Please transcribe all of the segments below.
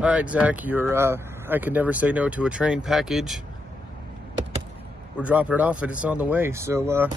All right, Zach, I could never say no to a train package. We're dropping it off and it's on the way, so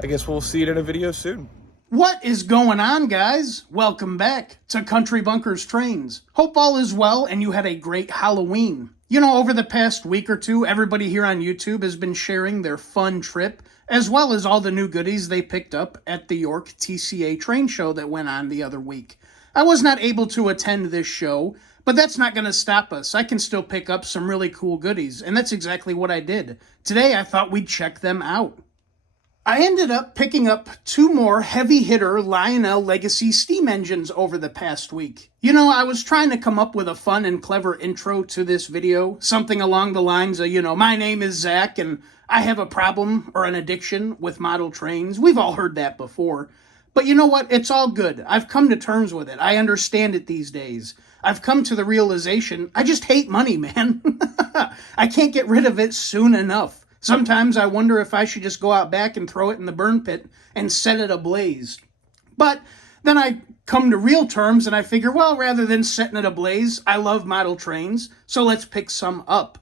I guess we'll see it in a video soon. What is going on, guys? Welcome back to Country Bunkers Trains. Hope all is well and you had a great Halloween. You know, over the past week or two, everybody here on YouTube has been sharing their fun trip, as well as all the new goodies they picked up at the York TCA train show that went on the other week. I was not able to attend this show, but that's not going to stop us. I can still pick up some really cool goodies, and that's exactly what I did. Today, I thought we'd check them out. I ended up picking up 2 more heavy-hitter Lionel Legacy steam engines over the past week. You know, I was trying to come up with a fun and clever intro to this video, something along the lines of, my name is Zach, and I have a problem or an addiction with model trains. We've all heard that before. But you know what? It's all good. I've come to terms with it. I understand it these days. I've come to the realization, I just hate money, man. I can't get rid of it soon enough. Sometimes I wonder if I should just go out back and throw it in the burn pit and set it ablaze. But then I come to real terms and I figure, well, rather than setting it ablaze, I love model trains, so let's pick some up.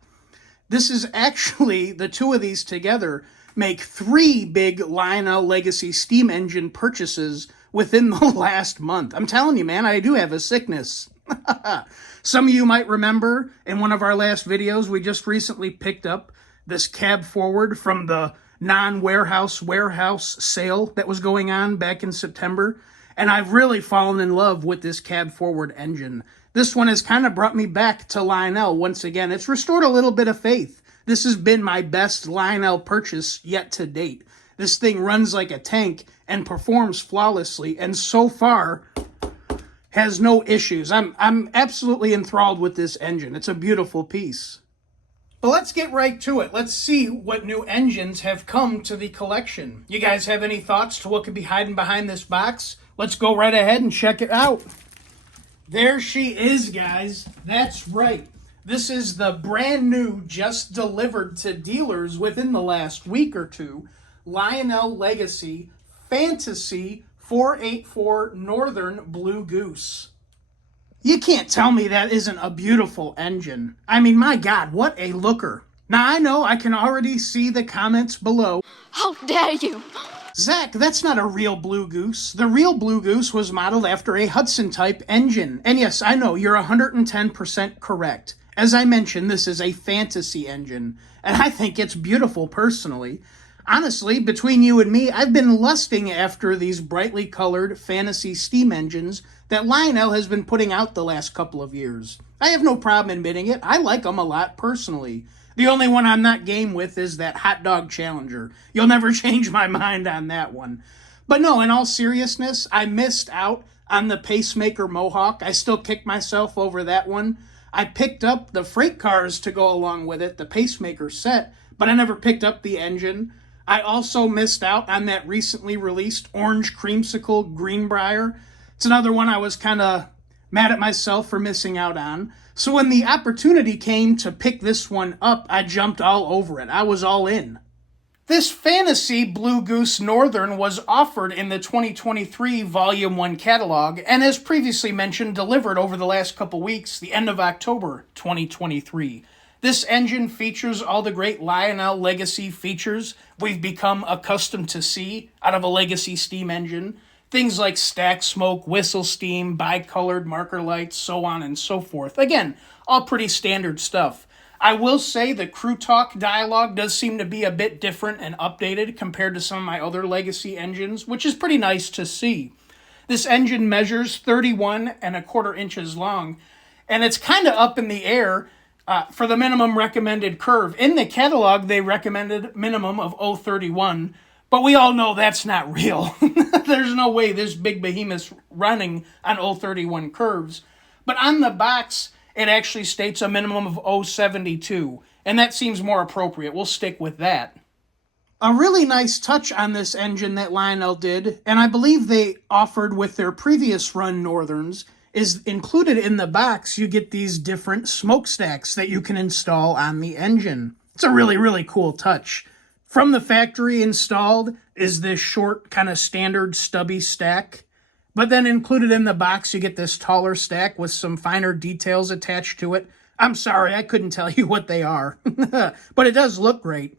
This is actually, the 2 of these together make 3 big Lionel Legacy steam engine purchases within the last month. I'm telling you, man, I do have a sickness. Some of you might remember in one of our last videos, we just recently picked up this cab forward from the warehouse sale that was going on back in September. And I've really fallen in love with this cab forward engine. This one has kind of brought me back to Lionel once again. It's restored a little bit of faith. This has been my best Lionel purchase yet to date. This thing runs like a tank and performs flawlessly, and so far has no issues. I'm absolutely enthralled with this engine. It's a beautiful piece. But let's get right to it. Let's see what new engines have come to the collection. You guys have any thoughts to what could be hiding behind this box? Let's go right ahead and check it out. There she is, guys. That's right. This is the brand new, just delivered to dealers within the last week or two, Lionel Legacy Fantasy 484 Northern Blue Goose. You can't tell me that isn't a beautiful engine. I mean, my God, what a looker. Now, I know I can already see the comments below. How dare you! Zach, that's not a real Blue Goose. The real Blue Goose was modeled after a Hudson-type engine. And yes, I know, you're 110% correct. As I mentioned, this is a fantasy engine, and I think it's beautiful personally. Honestly, between you and me, I've been lusting after these brightly colored fantasy steam engines that Lionel has been putting out the last couple of years. I have no problem admitting it. I like them a lot personally. The only one I'm not game with is that Hot Dog Challenger. You'll never change my mind on that one. But no, in all seriousness, I missed out on the Pacemaker Mohawk. I still kick myself over that one. I picked up the freight cars to go along with it, the Pacemaker set, but I never picked up the engine. I also missed out on that recently released Orange Creamsicle Greenbrier. It's another one I was kind of mad at myself for missing out on. So when the opportunity came to pick this one up, I jumped all over it. I was all in. This Fantasy Blue Goose Northern was offered in the 2023 Volume 1 catalog, and as previously mentioned, delivered over the last couple weeks, the end of October 2023. This engine features all the great Lionel Legacy features we've become accustomed to see out of a Legacy steam engine. Things like stack smoke, whistle steam, bicolored marker lights, so on and so forth. Again, all pretty standard stuff. I will say the crew talk dialogue does seem to be a bit different and updated compared to some of my other Legacy engines, which is pretty nice to see. This engine measures 31¼ inches long, and it's kind of up in the air for the minimum recommended curve. In the catalog, they recommended minimum of 0.31, but we all know that's not real. There's no way this big behemoth's running on 0.31 curves. But on the box, it actually states a minimum of 0.72, and that seems more appropriate. We'll stick with that. A really nice touch on this engine that Lionel did, and I believe they offered with their previous run Northerns, is included in the box. You get these different smokestacks that you can install on the engine. It's a really, really cool touch. From the factory installed is this short, kind of standard stubby stack. But then included in the box, you get this taller stack with some finer details attached to it. I'm sorry, I couldn't tell you what they are, but it does look great.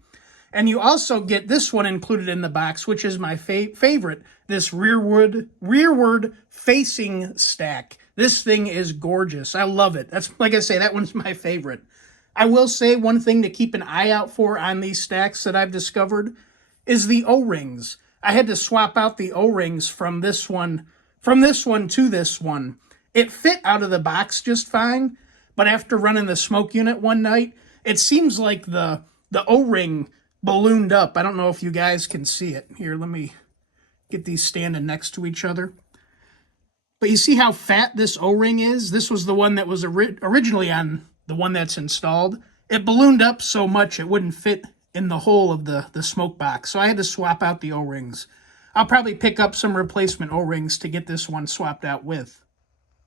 And you also get this one included in the box, which is my favorite, this rearward facing stack. This thing is gorgeous. I love it. That's, like I say, that one's my favorite. I will say one thing to keep an eye out for on these stacks that I've discovered is the O-rings. I had to swap out the O-rings from this one to this one. It fit out of the box just fine, but after running the smoke unit one night, it seems like the O-ring ballooned up. I don't know if you guys can see it. Here, let me get these standing next to each other. But you see how fat this O-ring is? This was the one that was originally on the one that's installed. It ballooned up so much it wouldn't fit in the hole of the smoke box. So I had to swap out the O-rings. I'll probably pick up some replacement O-rings to get this one swapped out with.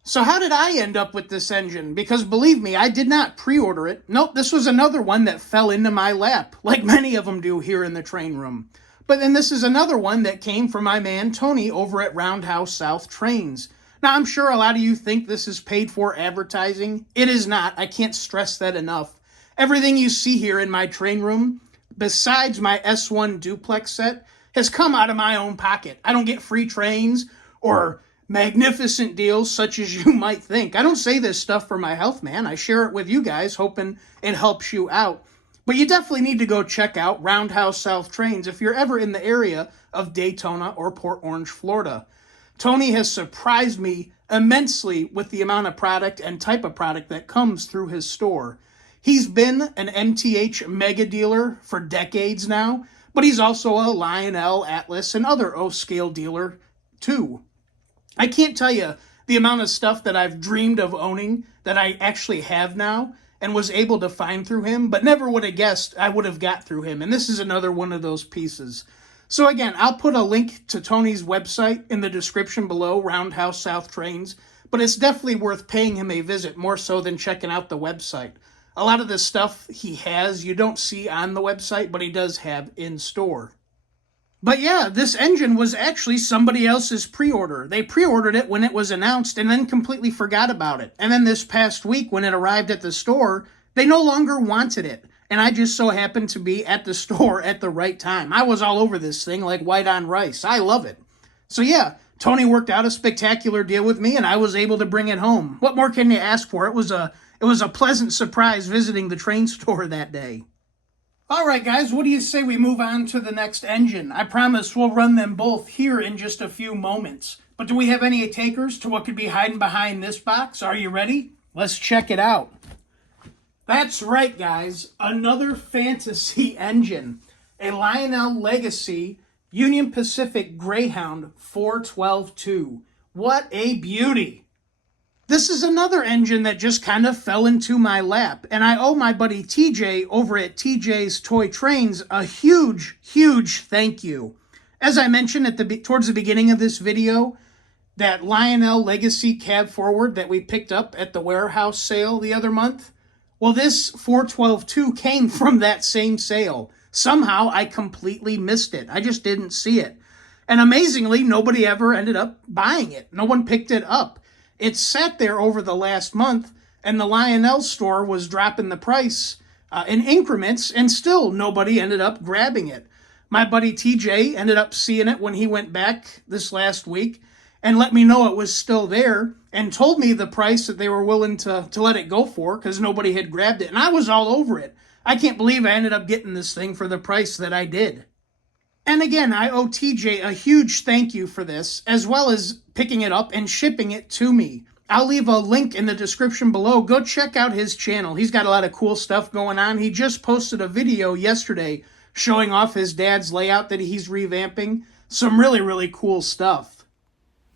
So how did I end up with this engine? Because believe me, I did not pre-order it. Nope, this was another one that fell into my lap, like many of them do here in the train room. But then this is another one that came from my man Tony over at Roundhouse South Trains. Now, I'm sure a lot of you think this is paid for advertising. It is not. I can't stress that enough. Everything you see here in my train room, besides my S1 duplex set, has come out of my own pocket. I don't get free trains or magnificent deals such as you might think. I don't say this stuff for my health, man. I share it with you guys, hoping it helps you out. But you definitely need to go check out Roundhouse South Trains if you're ever in the area of Daytona or Port Orange, Florida. Tony has surprised me immensely with the amount of product and type of product that comes through his store. He's been an MTH mega dealer for decades now, but he's also a Lionel, Atlas, and other O-scale dealer too. I can't tell you the amount of stuff that I've dreamed of owning that I actually have now and was able to find through him, but never would have guessed I would have got through him. And this is another one of those pieces. So again, I'll put a link to Tony's website in the description below, Roundhouse South Trains, but it's definitely worth paying him a visit more so than checking out the website. A lot of the stuff he has you don't see on the website, but he does have in store. But yeah, this engine was actually somebody else's pre-order. They pre-ordered it when it was announced and then completely forgot about it. And then this past week when it arrived at the store, they no longer wanted it. And I just so happened to be at the store at the right time. I was all over this thing like white on rice. I love it. So yeah, Tony worked out a spectacular deal with me and I was able to bring it home. What more can you ask for? It was a pleasant surprise visiting the train store that day. All right, guys, what do you say we move on to the next engine? I promise we'll run them both here in just a few moments. But do we have any takers to what could be hiding behind this box? Are you ready? Let's check it out. That's right, guys. Another fantasy engine. A Lionel Legacy Union Pacific Greyhound 412-2. What a beauty. This is another engine that just kind of fell into my lap, and I owe my buddy TJ over at TJ's Toy Trains a huge, huge thank you. As I mentioned towards the beginning of this video, that Lionel Legacy cab forward that we picked up at the warehouse sale the other month, well, this 412-2 came from that same sale. Somehow I completely missed it. I just didn't see it. And amazingly, nobody ever ended up buying it. No one picked it up. It sat there over the last month, and the Lionel store was dropping the price in increments, and still nobody ended up grabbing it. My buddy TJ ended up seeing it when he went back this last week and let me know it was still there and told me the price that they were willing to let it go for because nobody had grabbed it. And I was all over it. I can't believe I ended up getting this thing for the price that I did. And again, I owe TJ a huge thank you for this, as well as picking it up and shipping it to me. I'll leave a link in the description below. Go check out his channel. He's got a lot of cool stuff going on. He just posted a video yesterday showing off his dad's layout that he's revamping. Some really, really cool stuff.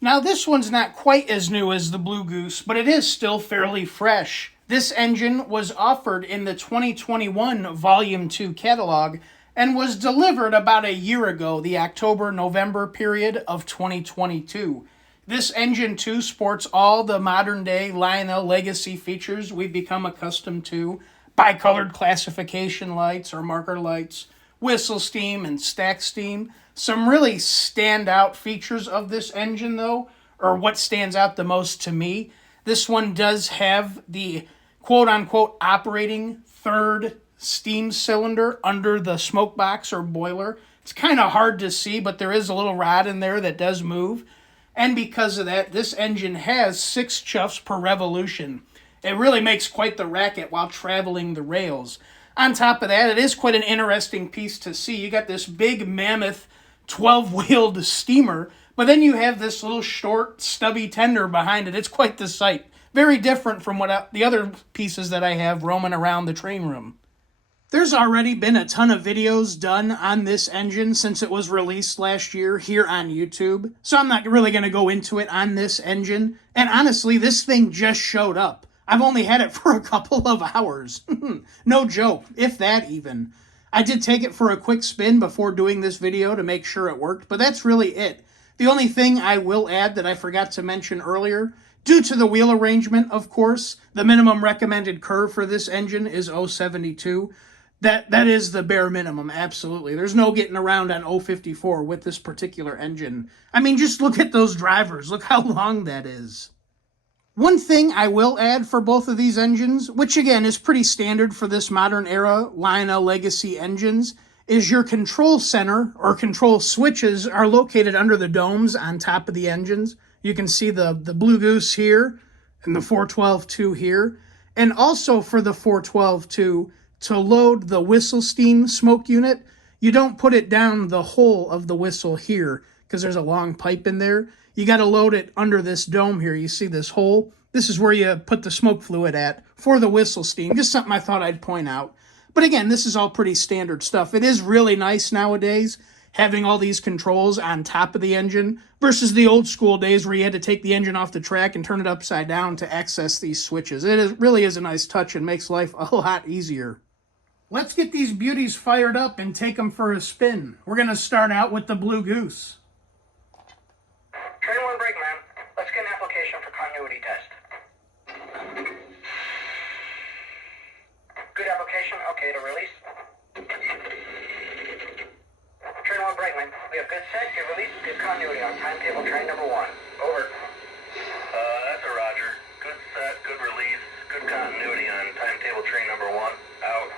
Now, this one's not quite as new as the Blue Goose, but it is still fairly fresh. This engine was offered in the 2021 Volume 2 catalog and was delivered about a year ago, the October-November period of 2022. This engine, too, sports all the modern-day Lionel Legacy features we've become accustomed to. Bicolored classification lights or marker lights, whistle steam and stack steam. Some really standout features of this engine, though, or what stands out the most to me. This one does have the quote-unquote operating third steam cylinder under the smoke box or boiler. It's kind of hard to see, but there is a little rod in there that does move. And because of that, this engine has 6 chuffs per revolution. It really makes quite the racket while traveling the rails. On top of that, it is quite an interesting piece to see. You got this big mammoth 12-wheeled steamer, but then you have this little short, stubby tender behind it. It's quite the sight. Very different from what the other pieces that I have roaming around the train room. There's already been a ton of videos done on this engine since it was released last year here on YouTube, so I'm not really going to go into it on this engine. And honestly, this thing just showed up. I've only had it for a couple of hours. No joke, if that even. I did take it for a quick spin before doing this video to make sure it worked, but that's really it. The only thing I will add that I forgot to mention earlier, due to the wheel arrangement, of course, the minimum recommended curve for this engine is 0.72. That is the bare minimum, absolutely. There's no getting around on 0.54 with this particular engine. I mean, just look at those drivers. Look how long that is. One thing I will add for both of these engines, which again is pretty standard for this modern era Lionel Legacy engines, is your control center or control switches are located under the domes on top of the engines. You can see the Blue Goose here and the 412-2 here. And also for the 412-2, to load the whistle steam smoke unit, you don't put it down the hole of the whistle here because there's a long pipe in there. You got to load it under this dome here. You see this hole? This is where you put the smoke fluid at for the whistle steam. Just something I thought I'd point out. But again, this is all pretty standard stuff. It is really nice nowadays having all these controls on top of the engine versus the old school days where you had to take the engine off the track and turn it upside down to access these switches. Really is a nice touch and makes life a lot easier. Let's get these beauties fired up and take them for a spin. We're going to start out with the Blue Goose. Train 1 brakeman, let's get an application for continuity test. Good application, okay to release. Train 1 brakeman, we have good set, good release, good continuity on timetable train number 1. Over. That's a roger. Good set, good release, good continuity on timetable train number 1. Out.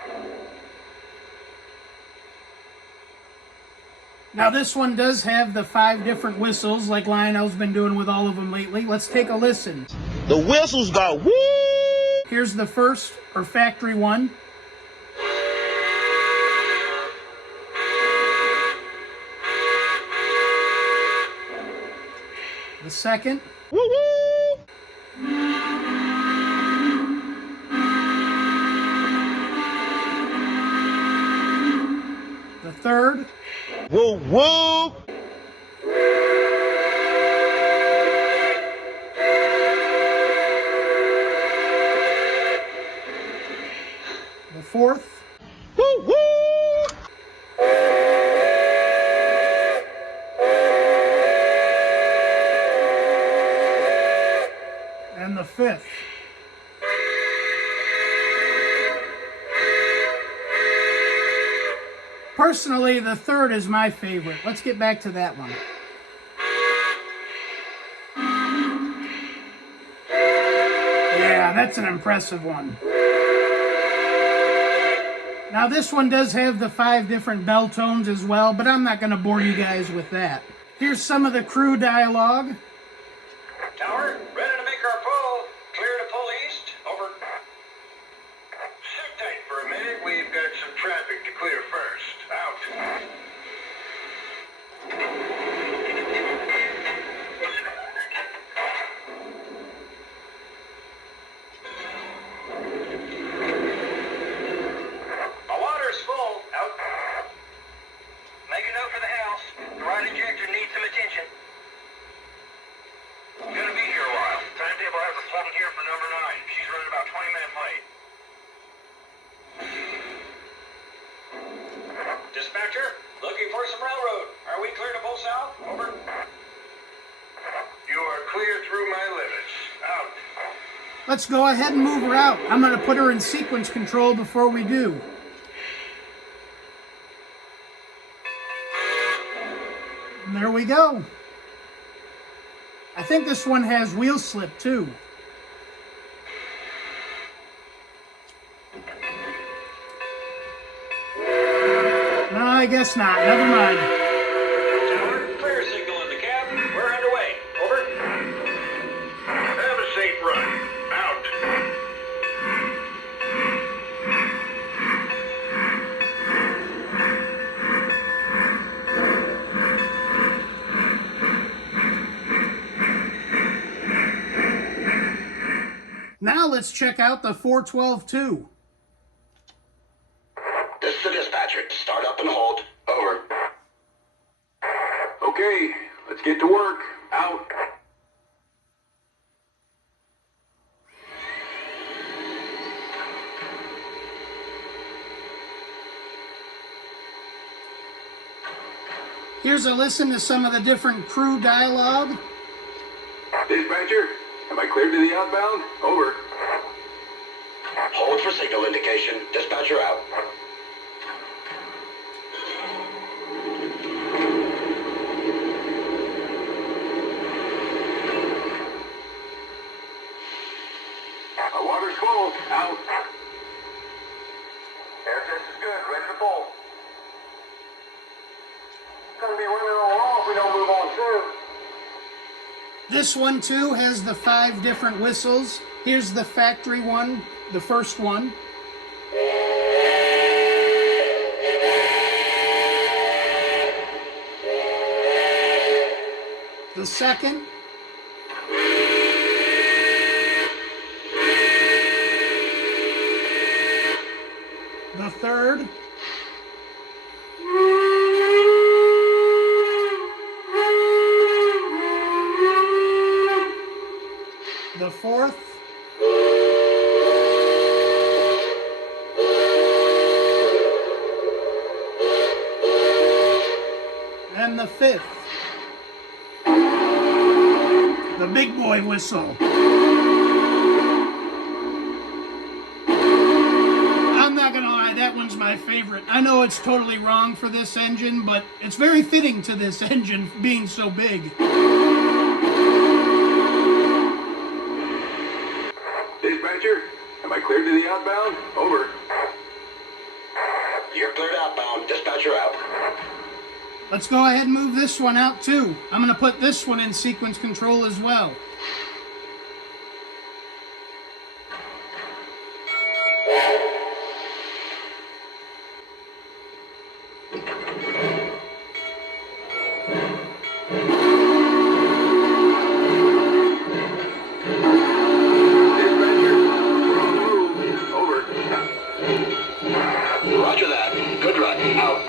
Now this one does have the 5 different whistles like Lionel's been doing with all of them lately. Let's take a listen. The whistles go woo! Here's the first, or factory one. The second. Woo woo! The third. Woo woo! The fourth. Woo woo! And the fifth. Personally, the third is my favorite. Let's get back to that one. Yeah, that's an impressive one. Now this one does have the 5 different bell tones as well, but I'm not going to bore you guys with that. Here's some of the crew dialogue. Tower, ready to make our pull. Clear to pull east. Over. Sit tight for a minute. We've got some traffic to clear first. Out. My water's full. Out. Make a note for the house. The right injector needs some attention. Gonna be here a while. Timetable has us holding here for number 9. She's running about 20 minutes late. Dispatcher, looking for some railroad. Are we clear to pull south? Over. You are clear through my limits. Out. Let's go ahead and move her out. I'm going to put her in sequence control before we do. And there we go. I think this one has wheel slip too. No, I guess not. Never mind. Tower, clear signal in the cab. We're underway. Over. Have a safe run. Out. Now let's check out the 412-2. This is the dispatcher. Start up and hold. Over. Okay, let's get to work. Out. Here's a listen to some of the different crew dialogue. Dispatcher, am I cleared to the outbound? Over. Hold for signal indication. Dispatcher out. Our water's full. Out. Air test is good. Ready to pull. Gonna be running all off if we don't move on soon. This one too has the 5 different whistles. Here's the factory one, the first one. The second. The third. The fourth. And the fifth. The big boy whistle. I'm not gonna lie, that one's my favorite. I know it's totally wrong for this engine, but it's very fitting to this engine being so big. Dispatcher, am I cleared to the outbound? Over. You're cleared outbound. Dispatcher out. Let's go ahead and move this one out too. I'm gonna put this one in sequence control as well. Dispatcher, we're on the move. Over. Roger that. Good run. Out.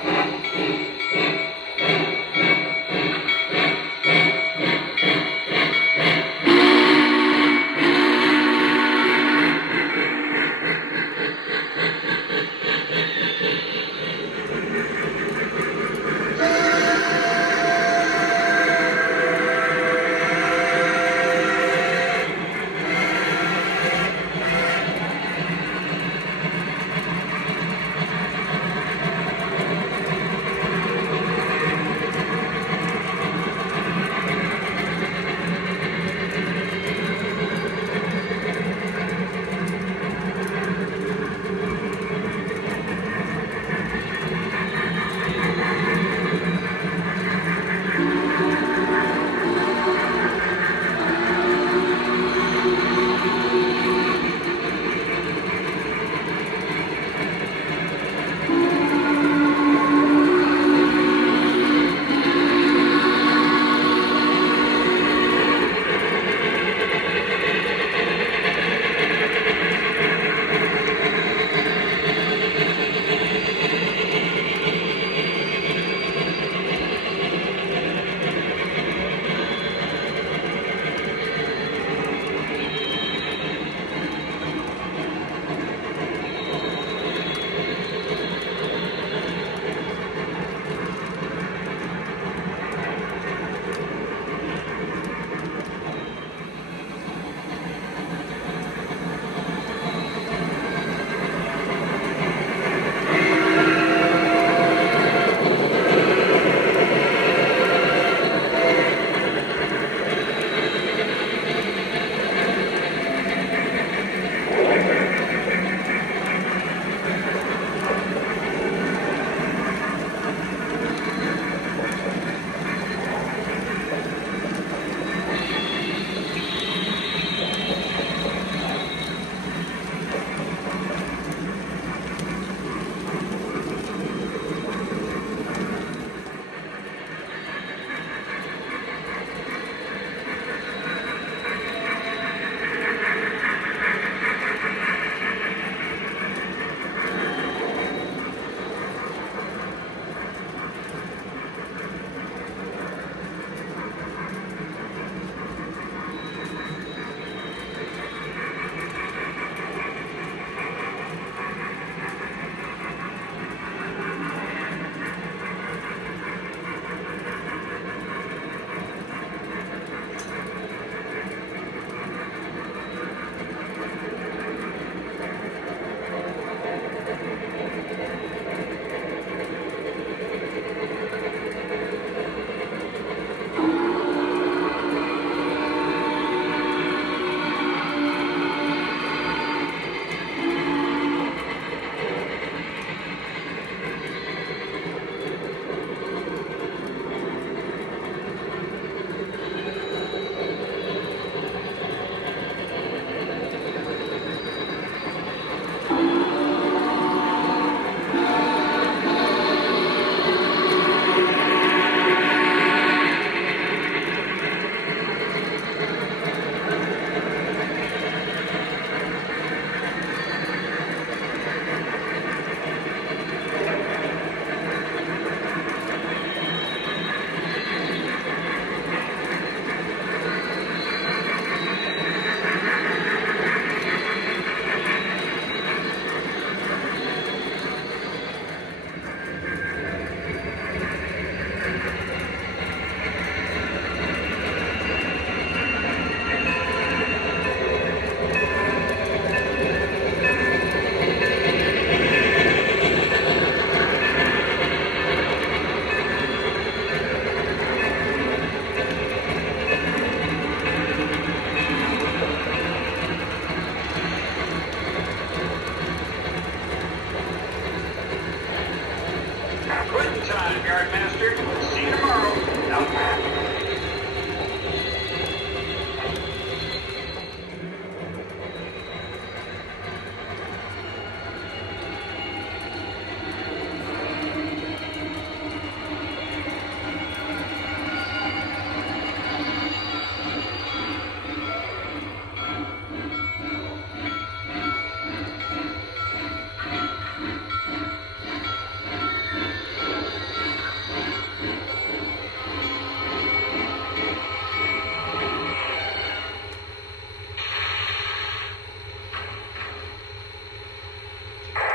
Yard Master. See you tomorrow. Out.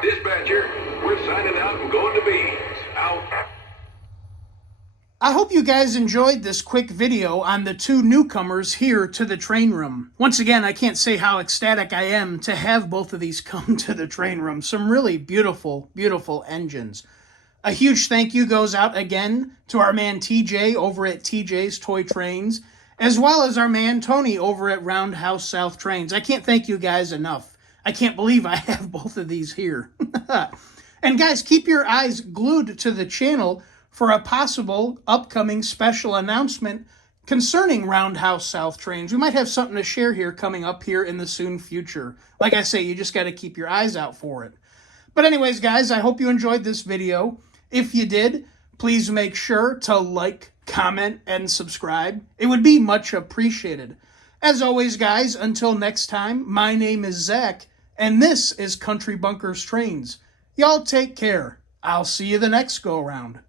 Dispatcher, we're signing out and going to beans. Out. I hope you guys enjoyed this quick video on the two newcomers here to the train room. Once again, I can't say how ecstatic I am to have both of these come to the train room. Some really beautiful, beautiful engines. A huge thank you goes out again to our man TJ over at TJ's Toy Trains, as well as our man Tony over at Roundhouse South Trains. I can't thank you guys enough. I can't believe I have both of these here. And guys, keep your eyes glued to the channel for a possible upcoming special announcement concerning Roundhouse South Trains. We might have something to share here coming up here in the soon future. Like I say, you just got to keep your eyes out for it. But anyways, guys, I hope you enjoyed this video. If you did, please make sure to like, comment, and subscribe. It would be much appreciated. As always, guys, until next time, my name is Zach, and this is Country Bunkers Trains. Y'all take care. I'll see you the next go-around.